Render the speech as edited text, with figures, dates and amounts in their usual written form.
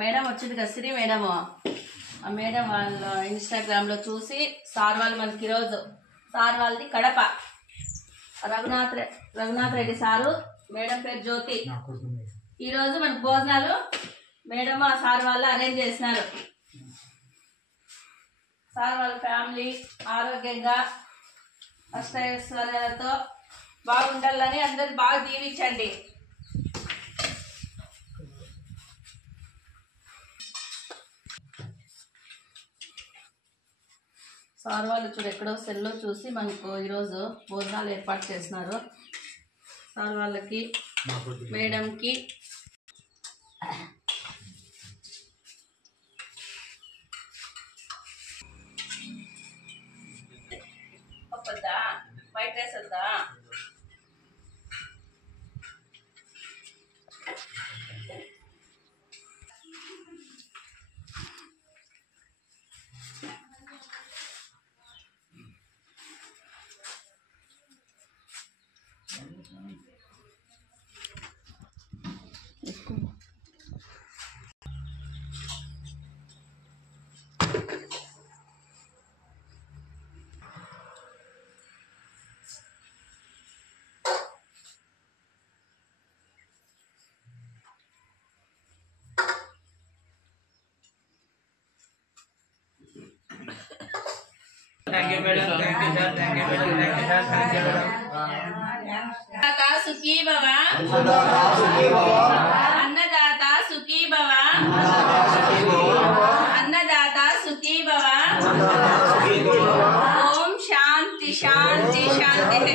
Madam వచ్చింది కదా Shri madam, ఆ మేడం వాళ్ళ ఇన్స్టాగ్రామ్లో చూసి సార్ వాళ్ళు మనకి ఈరోజు సార్ వాళ్ళది కడప రఘునాథ్ రెడ్డి సారు, మేడం పేరు జ్యోతి. ఈరోజు మనకు భోజనాలు మేడం ఆ సార్ వాళ్ళు అరేంజ్ చేసినారు. సార్ వాళ్ళ ఫ్యామిలీ ఆరోగ్యంగా అష్టైశ్వర్యాలతో బాగుండాలని అందరు బాగా దీవించండి. సార్ వాళ్ళు చూడు ఎక్కడో సెల్లో చూసి మనకు ఈరోజు భోజనాలు ఏర్పాటు చేసినారు. సార్ వాళ్ళకి మేడంకి వద్దా వైట్ రైస్ వద్దా? Thank you, madam. Thank you, sir. Thank you, madam. Thank you, sir. Thank you, madam. अन्नदाता सुखी भव, अन्नदाता सुखी भव, अन्नदाता सुखी भव। ओम शांति शांति शांति।